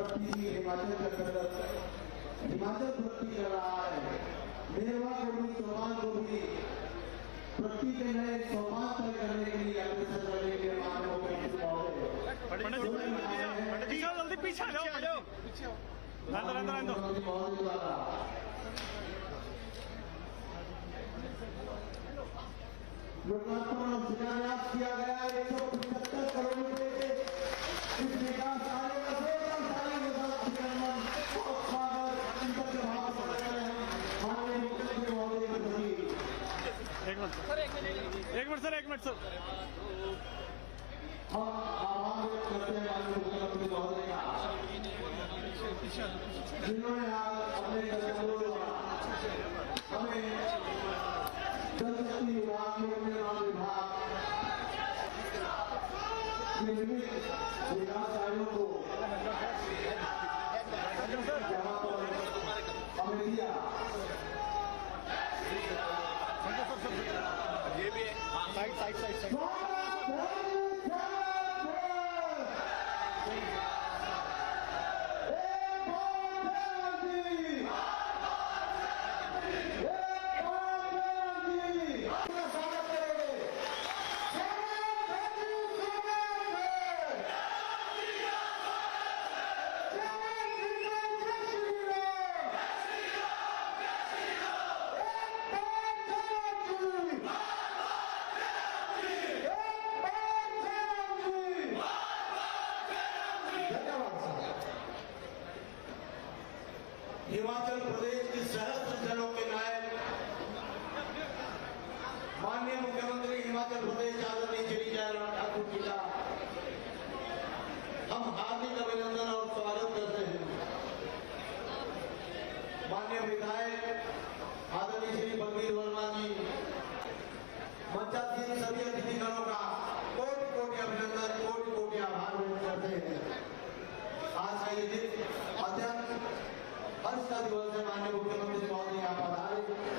प्रगति हिमाचल के अंदर हिमाचल प्रगति कर रहा है। मेरवा को भी सोपान को भी प्रगति के नए सोपान तय करने के लिए अग्रसर करने के लिए मानव जल्दी पीछे जाओ लोकार्पण और शिलान्यास किया गया 175 करोड़ रुपए के इस विकास कार्य का एक मिनट सर हम आभार व्यक्त करते हैं माननीय मुख्यमंत्री महोदय का, जिन्होंने आज अपने कदमों द्वारा हमें जल शक्ति विभाग लोक निर्माण विभाग के विभिन्न विकास कार्यों को जहाँ पर हमें दिया ये भी साइड हिमाचल प्रदेश की सहस्त्र जनों के नायक माननीय मुख्यमंत्री हिमाचल प्रदेश आदरणीय श्री जयराम ठाकुर जी का हम हार्दिक अभिनंदन और स्वागत करते हैं। माननीय विधायक आदरणीय श्री बलवीर वर्मा जी, मंचासीन सभी अतिथिगणों का कोटि कोटि अभिनंदन, कोटि कोटि आभार व्यक्त करते हैं। आज का ये दिन अत्यंत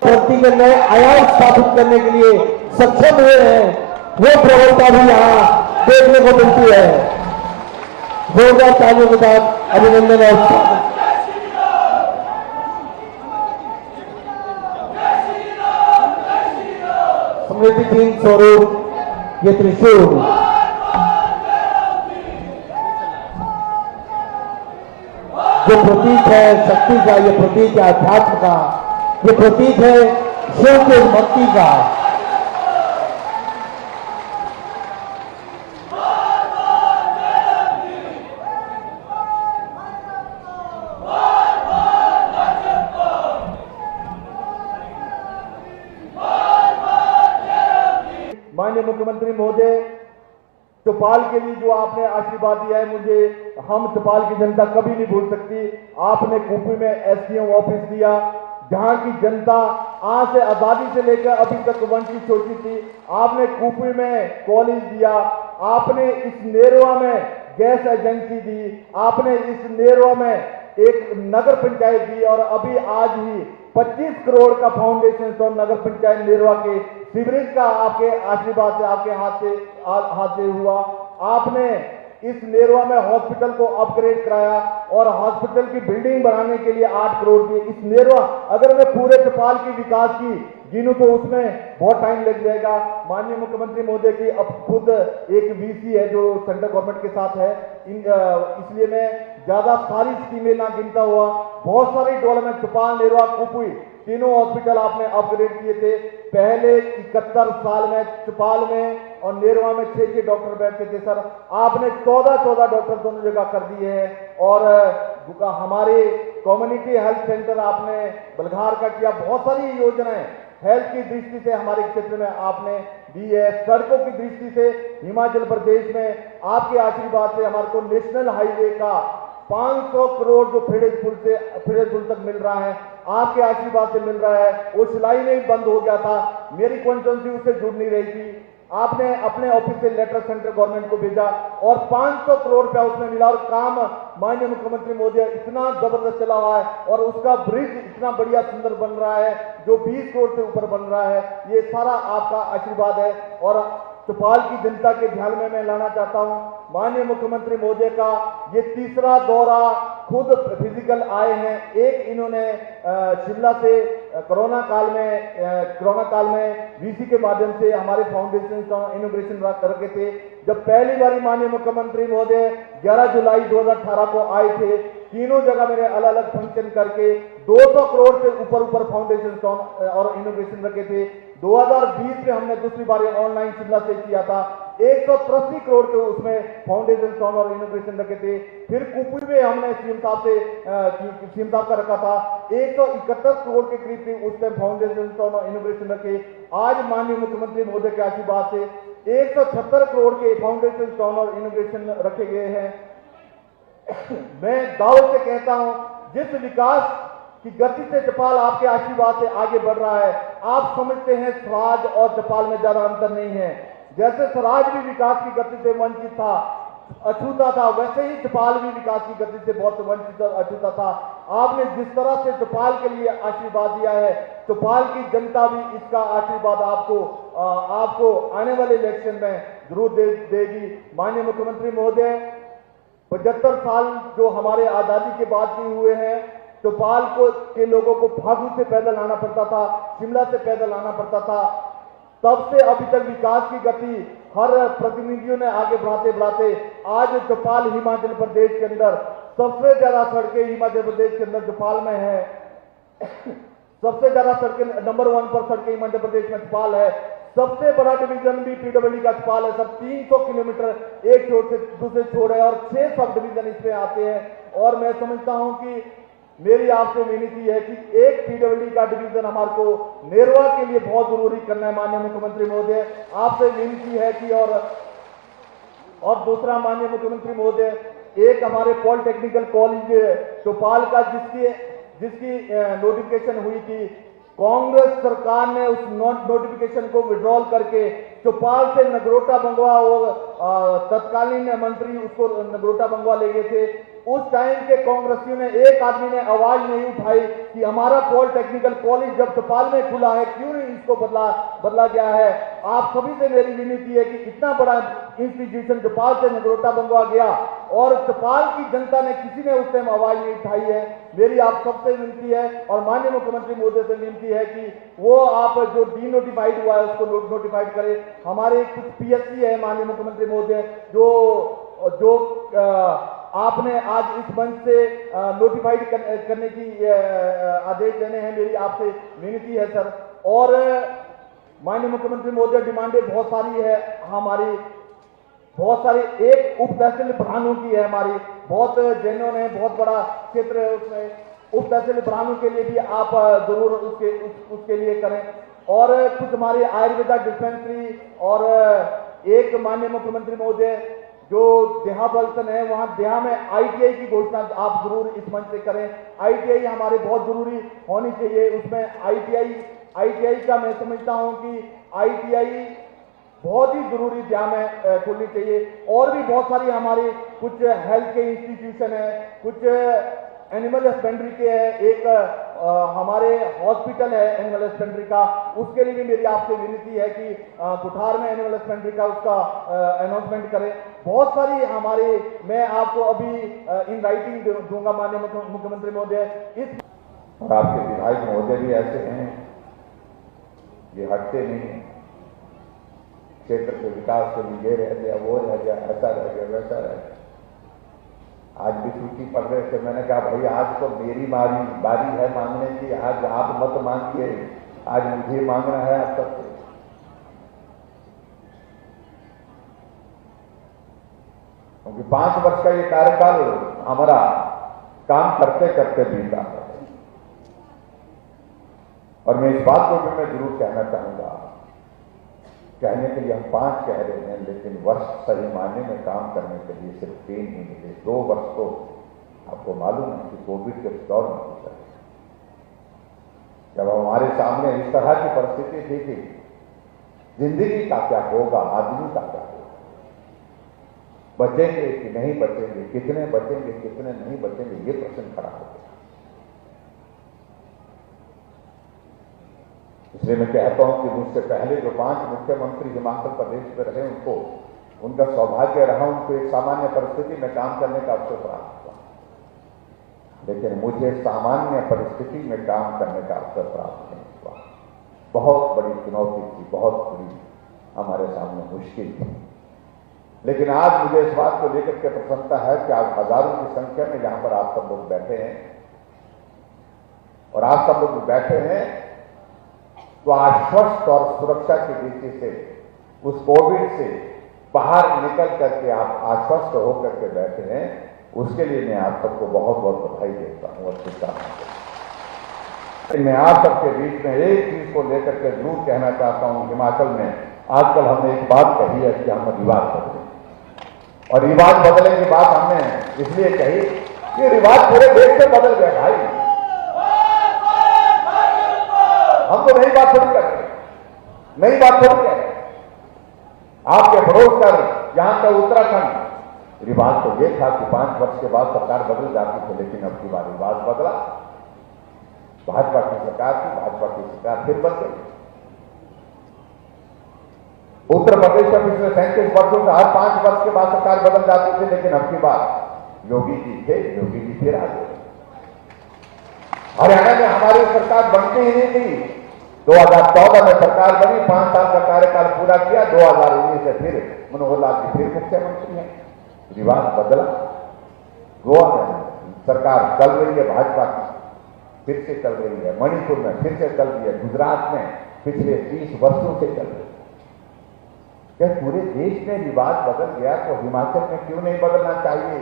प्रगति के नए आयाम स्थापित करने के लिए सक्षम हुए हैं, वो प्रबलता भी यहाँ देखने को मिलती है। जोरदार तालियों के साथ अभिनंदन और समृद्धि चिन्ह स्वरूप ये त्रिशूल जो प्रतीक है शक्ति का, ये प्रतीक है अध्यात्म का, ये प्रतीक है शिव के भक्ति का। माननीय मुख्यमंत्री महोदय, चौपाल के लिए जो आपने आशीर्वाद दिया है, मुझे हम चौपाल की जनता कभी नहीं भूल सकती। आपने कुपी में एसडीएम ऑफिस दिया, जहां की जनता आज से आजादी से लेकर अभी तक वंचित शोषित थी। आपने कुपी में कॉलेज दिया, आपने इस नेरवा में गैस एजेंसी दी, आपने इस नेरवा में एक नगर पंचायत दी और अभी आज ही 25 करोड़ का फाउंडेशन तो नगर पंचायत नेरवा के सीवरेज का आपके आशीर्वाद से, आपके हाथ से हुआ। आपने इस नेरवा में हॉस्पिटल को अपग्रेड कराया और हॉस्पिटल की बिल्डिंग बनाने के लिए 8 करोड़ दिए। इस नेरवा अगर मैं पूरे चौपाल की विकास की गिनूं तो उसमें बहुत टाइम लग जाएगा। माननीय मुख्यमंत्री महोदय की अब खुद एक वीसी है जो सेंट्रल गवर्नमेंट के साथ है, इसलिए मैं ज्यादा सारी स्कीमें ना गिनता हुआ, बहुत सारी डेवलपमेंट चौपाल, नेरवा, कुपी तीनों हॉस्पिटल आपने अपग्रेड किए थे। पहले 71 साल में चौपाल में और नेरवा में 6 डॉक्टर बैठते थे सर, आपने 14 डॉक्टर दोनों जगह कर दिए हैं। और हमारे कम्युनिटी हेल्थ सेंटर आपने बलघार का किया। बहुत सारी योजनाएं हेल्थ की दृष्टि से हमारे क्षेत्र में आपने दी है। सड़कों की दृष्टि से हिमाचल प्रदेश में आपके आशीर्वाद से हमारे को नेशनल हाईवे का 500 करोड़ जो फिरेजपुर तक मिल रहा है, आपके आशीर्वाद से मिल रहा है। वो सिलाई नहीं बंद हो गया था, मेरी कॉन्स्टिट्यूंसी उससे जुड़ नहीं रही थी। आपने अपने ऑफिस से लेटर सेंट्रल गवर्नमेंट को भेजा और 500 करोड़ रुपया उसमें मिला और काम माननीय मुख्यमंत्री महोदय इतना जबरदस्त चला हुआ है और उसका ब्रिज इतना बढ़िया सुंदर बन रहा है जो 20 करोड़ से ऊपर बन रहा है। ये सारा आपका आशीर्वाद है और चौपाल की जनता के ध्यान में मैं लाना चाहता हूं माननीय मुख्यमंत्री महोदय का ये तीसरा दौरा खुद फिजिकल आए हैं। एक इन्होंने शिमला से कोरोना काल में वीसी के माध्यम से हमारे फाउंडेशन का इनॉग्रेशन रखे थे। जब पहली बार माननीय मुख्यमंत्री महोदय 11 जुलाई 2018 को आए थे, तीनों जगह मेरे अलग अलग फंक्शन करके 200 करोड़ से ऊपर फाउंडेशन और इनोवेशन रखे थे। 2020 में हमने दूसरी बार ऑनलाइन शिमला से किया था, 183 करोड़ के उसमें फाउंडेशन स्टोन और इनोवेशन रखे थे। फिर कुपी में हमने सीएम साहब का रखा था, 171 करोड़ के करीब उस टाइम फाउंडेशन स्टोन और इनोवेशन रखे। आज माननीय मुख्यमंत्री महोदय के आशीर्वाद से 176 करोड़ के फाउंडेशन स्टोन और इनोवेशन रखे गए हैं। मैं दावत से कहता हूं, जिस विकास की गति से चौपाल आपके आशीर्वाद से आगे बढ़ रहा है, आप समझते हैं स्वराज और चौपाल में ज्यादा अंतर नहीं है। जैसे स्वराज भी विकास की गति से वंचित था, अछूता था, वैसे ही चौपाल भी विकास की गति से बहुत वंचित और अछूता था। आपने जिस तरह से चौपाल के लिए आशीर्वाद दिया है, चौपाल की जनता भी इसका आशीर्वाद आपको आने वाले इलेक्शन में जरूर देगी। माननीय मुख्यमंत्री महोदय, 75 साल जो हमारे आजादी के बाद के हुए हैं, चौपाल के लोगों को फागू से पैदल आना पड़ता था, शिमला से पैदल आना पड़ता था। तब से अभी तक विकास की गति हर प्रतिनिधियों ने आगे बढ़ाते आज चौपाल हिमाचल प्रदेश के अंदर सबसे ज्यादा सड़कें हिमाचल प्रदेश के अंदर चौपाल में है। सबसे ज्यादा सड़कें नंबर 1 पर सड़कें हिमाचल प्रदेश में चौपाल है। सबसे बड़ा डिवीजन भी पीडब्ल्यूडी का चौपाल है सर, 300 किलोमीटर एक छोर से दूसरे छोर है और 6 सब डिवीजन इसमें आते हैं। और मैं समझता हूं कि मेरी आपसे विनती है कि एक पीडब्ल्यूडी का डिवीजन हमारे को नेरवा के लिए बहुत जरूरी करना है। माननीय मुख्यमंत्री महोदय, आपसे विनती है कि और दूसरा माननीय मुख्यमंत्री महोदय, एक हमारे पॉलिटेक्निकल कॉलेज चौपाल का जिसकी नोटिफिकेशन हुई थी, कांग्रेस सरकार ने उस नोटिफिकेशन को विड्रॉल करके चौपाल से नगरोटा बंगवा और तत्कालीन मंत्री उसको नगरोटा बंगवा ले गए थे। उस टाइम के कांग्रेसियों ने, एक आदमी ने आवाज नहीं उठाई कि हमारा पॉलिटेक्निकल कॉलेज जब चौपाल में खुला है, क्यों नहीं इसको बदला गया है। आप सभी से मेरी विनती है कि इतना बड़ा इंस्टीट्यूशन चौपाल से नगरोटा बंगवा गया और चौपाल की जनता ने, किसी ने उस टाइम आवाज नहीं उठाई है। मेरी आप सबसे विनती है और माननीय मुख्यमंत्री महोदय से विनती है कि वो आप जो डीनोटिफाइड हुआ है उसको नोटिफाइड करें। हमारे कुछ पीएससी है माननीय मुख्यमंत्री महोदय, जो आपने आज इस मंच से नोटिफाइड करने की आदेश देने हैं। मेरी आपसे विनती है सर। और माननीय मुख्यमंत्री महोदय, डिमांडें बहुत सारी है हमारी, बहुत सारी एक उप तहसील प्रधानों की है हमारी, बहुत जैनों ने बहुत बड़ा क्षेत्र है उसमें, उप तहसील प्रधानों के लिए भी आप जरूर उसके लिए करें। और कुछ हमारे आयुर्वेदा डिस्पेंसरी और एक माननीय मुख्यमंत्री महोदय जो देहा बल्सन है, वहां देहा में आईटीआई की घोषणा आप जरूर इस मंच से करें। आईटीआई हमारे बहुत जरूरी होनी चाहिए। उसमें आईटीआई का मैं समझता हूं कि आईटीआई बहुत ही जरूरी ध्यान में खुलनी चाहिए। और भी बहुत सारी हमारी कुछ हेल्थ के इंस्टीट्यूशन है, कुछ एनिमल हस्बेंड्री के है, एक हमारे हॉस्पिटल है एनिमल हस्बेंड्री का, उसके लिए भी मेरी आपसे विनती है कि कुठार में एनिमल हस्बेंड्री का उसका अनाउंसमेंट करें। बहुत सारी हमारी, मैं आपको अभी इन राइटिंग दूंगा माननीय मुख्यमंत्री महोदय। और आपके विधायक महोदय भी ऐसे हैं, ये हटते नहीं, क्षेत्र के विकास के लिए ये रह गया, वो रह गया, ऐसा रह गया, वैसा रह गया। आज भी सूची पढ़ रहे थे, मैंने कहा भाई आज तो मेरी बारी है मांगने की, आज आप मत मांगिए, आज मुझे मांगना है आप सबसे। क्योंकि 5 वर्ष का ये कार्यकाल हमारा काम करते करते बीता है। और मैं इस बात को भी मैं जरूर कहना चाहूंगा, कहने के लिए हम 5 कह रहे हैं, लेकिन वर्ष सही मायने में काम करने के लिए सिर्फ 3 ही मिले। 2 वर्ष तो आपको मालूम है कि कोविड के दौर में गुजरे, जब हमारे सामने इस तरह की परिस्थिति थी कि जिंदगी का क्या होगा, आदमी का क्या होगा, बचेंगे कि नहीं बचेंगे, कितने बचेंगे कितने नहीं बचेंगे, ये प्रश्न खड़ा हो गया। इसलिए मैं कहता हूं कि मुझसे पहले जो 5 मुख्यमंत्री हिमाचल प्रदेश में रहे, उनको उनका सौभाग्य रहा, उनको एक सामान्य परिस्थिति में काम करने का अवसर प्राप्त हुआ, लेकिन मुझे सामान्य परिस्थिति में काम करने का अवसर प्राप्त नहीं हुआ। बहुत बड़ी चुनौती थी, बहुत बड़ी हमारे सामने मुश्किल थी। लेकिन आज मुझे इस बात को लेकर के प्रसन्नता है कि आज हजारों की संख्या में यहां पर आप सब लोग बैठे हैं, और आप सब लोग बैठे हैं तो आश्वस्त और सुरक्षा की दृष्टि से उस कोविड से बाहर निकल करके आप आश्वस्त होकर के बैठे हैं। उसके लिए मैं आप सबको बहुत बहुत बधाई देता हूं और शुभकामनाएं देता हूं। मैं आप सबके बीच में एक चीज को लेकर के जरूर कहना चाहता हूं। हिमाचल में आजकल हमने एक बात कही है कि हम रिवाज बदले, और रिवाज बदलने की बात हमने इसलिए कही कि रिवाज पूरे देश में बदल गए भाई। हम तो नई बात थोड़ी कर रहे, नई बात थोड़ी कह रहे। आपके पड़ोस कर यहां का उत्तराखंड, रिवाज तो ये था कि 5 वर्ष के बाद सरकार बदल जाती थी, लेकिन अब की बार रिवाज बदला। भाजपा की सरकार थी, भाजपा की सरकार फिर बन गई। उत्तर प्रदेश में पिछले 37 वर्षों से हर 5 वर्ष के बाद सरकार बदल जाती थी, लेकिन अब की बार योगी जी थे, योगी जी फिर आ गए। हरियाणा में हमारी सरकार बनती ही नहीं थी। 2014 में सरकार बनी, 5 साल का कार्यकाल पूरा किया, 2019 से फिर मनोहर लाल जी फिर मुख्यमंत्री हैं। रिवाज बदला। गोवा में सरकार चल रही है भाजपा की, फिर से चल रही है। मणिपुर में फिर से चल रही है। गुजरात में पिछले 30 वर्षों से चल रही है। क्या पूरे देश में रिवाज बदल गया तो हिमाचल में क्यों नहीं बदलना चाहिए?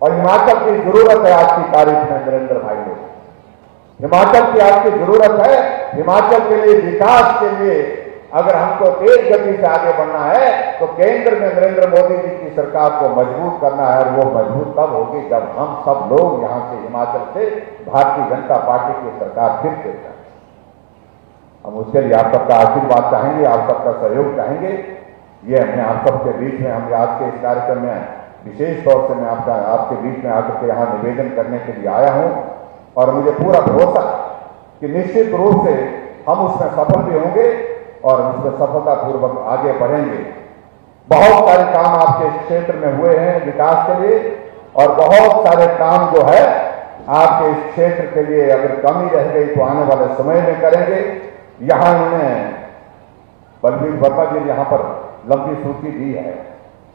और हिमाचल की जरूरत है आज की तारीख में नरेंद्र भाई लोग, हिमाचल की आज की जरूरत है। हिमाचल के लिए, विकास के लिए अगर हमको तेज गति से आगे बढ़ना है तो केंद्र में नरेंद्र मोदी जी की सरकार को मजबूत करना है, और वो मजबूत तब होगी जब हम सब लोग यहां से, हिमाचल से भारतीय जनता पार्टी की सरकार फिर से जाए। हम उसके लिए आप सबका आशीर्वाद चाहेंगे, आप सबका सहयोग चाहेंगे। ये मैं आप सबके बीच में, हम आज के इस कार्यक्रम में विशेष तौर से मैं आपके बीच में आकर के यहाँ निवेदन करने के लिए आया हूं, और मुझे पूरा भरोसा कि निश्चित रूप से हम उसमें सफल भी होंगे और उसमें सफलतापूर्वक आगे बढ़ेंगे। बहुत सारे काम आपके क्षेत्र में हुए हैं विकास के लिए, और बहुत सारे काम जो है आपके इस क्षेत्र के लिए अगर कमी रह गई तो आने वाले समय में करेंगे। यहां उन्होंने बलबीर वर्मा जी ने यहां पर लंबी सूची दी है।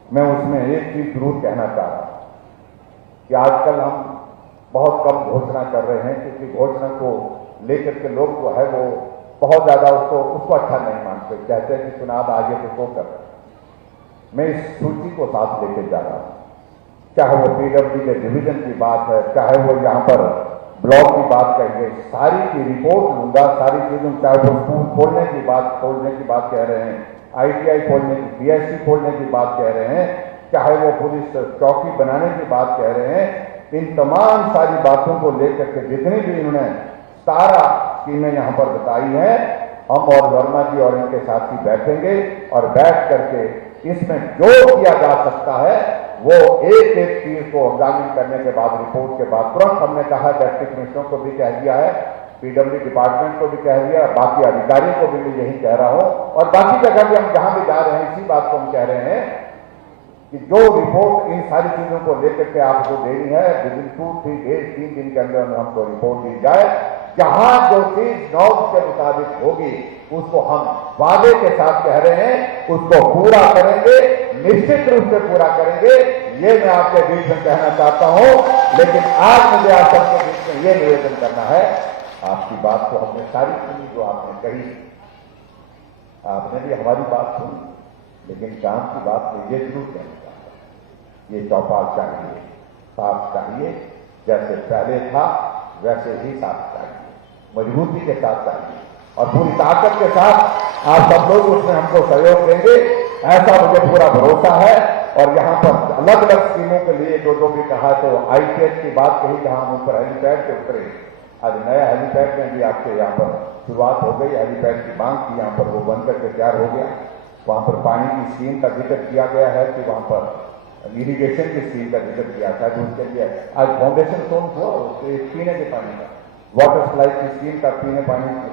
मैं उसमें एक चीज जरूर कहना चाह रहा हूं कि आजकल हम बहुत कम घोषणा कर रहे हैं, क्योंकि घोषणा को लेकर के लोग जो है वो बहुत ज्यादा उसको अच्छा नहीं मानते, कहते हैं कि चुनाव आगे तो कर। मैं इस सूची को साथ लेके जा रहा हूं, चाहे वो पीडब्ल्यूडी के डिवीजन की बात है, चाहे वो यहाँ पर ब्लॉक की बात कही गई, सारी की रिपोर्ट लूंगा, सारी चीजों, चाहे वो स्कूल खोलने की बात कह रहे हैं, ITI खोलने की, BSc खोलने की बात कह रहे हैं, चाहे वो पुलिस चौकी बनाने की बात कह रहे हैं। इन तमाम सारी बातों को लेकर के जितनी भी इन्होंने सारा स्कीमें यहाँ पर बताई हैं, हम और वर्मा जी और इनके साथी बैठेंगे और बैठ करके इसमें जो किया जा सकता है वो एक एक चीज को एग्जामिन करने के बाद, रिपोर्ट के बाद तुरंत हमने कहा, डिप्टी कमिश्नर को भी कह दिया है, PWD डिपार्टमेंट को भी कह दिया, बाकी अधिकारियों को भी मैं यही कह रहा हूं, और बाकी जगह भी हम जहां भी जा रहे हैं इसी बात को हम कह रहे हैं कि जो रिपोर्ट इन सारी चीजों को लेकर के आपको देनी है, विदिन 2-3 डेज, 3 दिन के अंदर हमको रिपोर्ट दी जाए। जहां जो चीज नॉर्म्स के मुताबिक होगी उसको हम वादे के साथ कह रहे हैं, उसको पूरा करेंगे, निश्चित रूप से पूरा करेंगे। ये मैं आपके बीच में कहना चाहता हूं। लेकिन आज मुझे आप सबके बीच में ये निवेदन करना है, आपकी बात तो हमने सारी सुनी जो आपने कही, आपने भी हमारी बात सुनी, लेकिन काम की बात में ये जरूर कहना चाहता हूं, ये चौपाल चाहिए, साफ चाहिए, जैसे पहले था वैसे ही साफ चाहिए, मजबूती के साथ चाहिए, और पूरी ताकत के साथ आप सब लोग उसमें हमको सहयोग देंगे, ऐसा मुझे पूरा भरोसा है। और यहाँ पर अलग अलग स्कीमों के लिए जो भी कहा, तो ITH की बात कही, जहां हम ऊपर हेलीपैड के उतरे, आज नया हेलीपैड में भी आपके यहाँ पर शुरुआत हो गई। हेलीपैड की मांग थी, यहाँ पर वो बनकर के तैयार हो गया। वहां पर पानी की स्कीम का जिक्र किया गया है कि वहां पर इरिगेशन की स्कीम का जिक्र किया था, जो उसके लिए आज फाउंडेशन स्टोन हुआ, पीने के पानी का, वाटर सप्लाई की स्कीम का,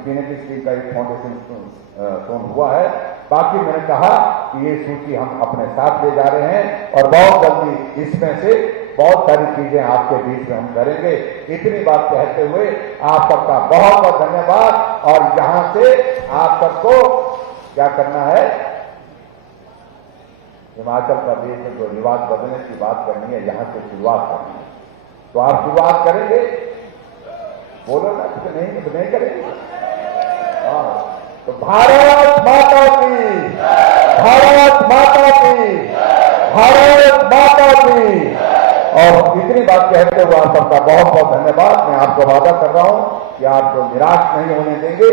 पीने की स्कीम का एक फाउंडेशन स्टोन हुआ है। बाकी मैंने कहा कि ये सूची हम अपने साथ ले जा रहे हैं और बहुत जल्दी इसमें से बहुत सारी चीजें आपके बीच में हम करेंगे। इतनी बात कहते हुए आप सबका बहुत बहुत धन्यवाद। और यहां से आप सबको क्या करना है, हिमाचल प्रदेश में जो रिवाज बदलने की बात करनी है, यहां से शुरुआत करनी है। तो आप शुरुआत करेंगे, बोलो ना, तो नहीं करेंगे। हाँ, तो भारत माता की, भारत माता की, भारत माता की। और इतनी बात कहते हुए आप सबका बहुत बहुत धन्यवाद। मैं आपको वादा कर रहा हूं कि आपको निराश नहीं होने देंगे।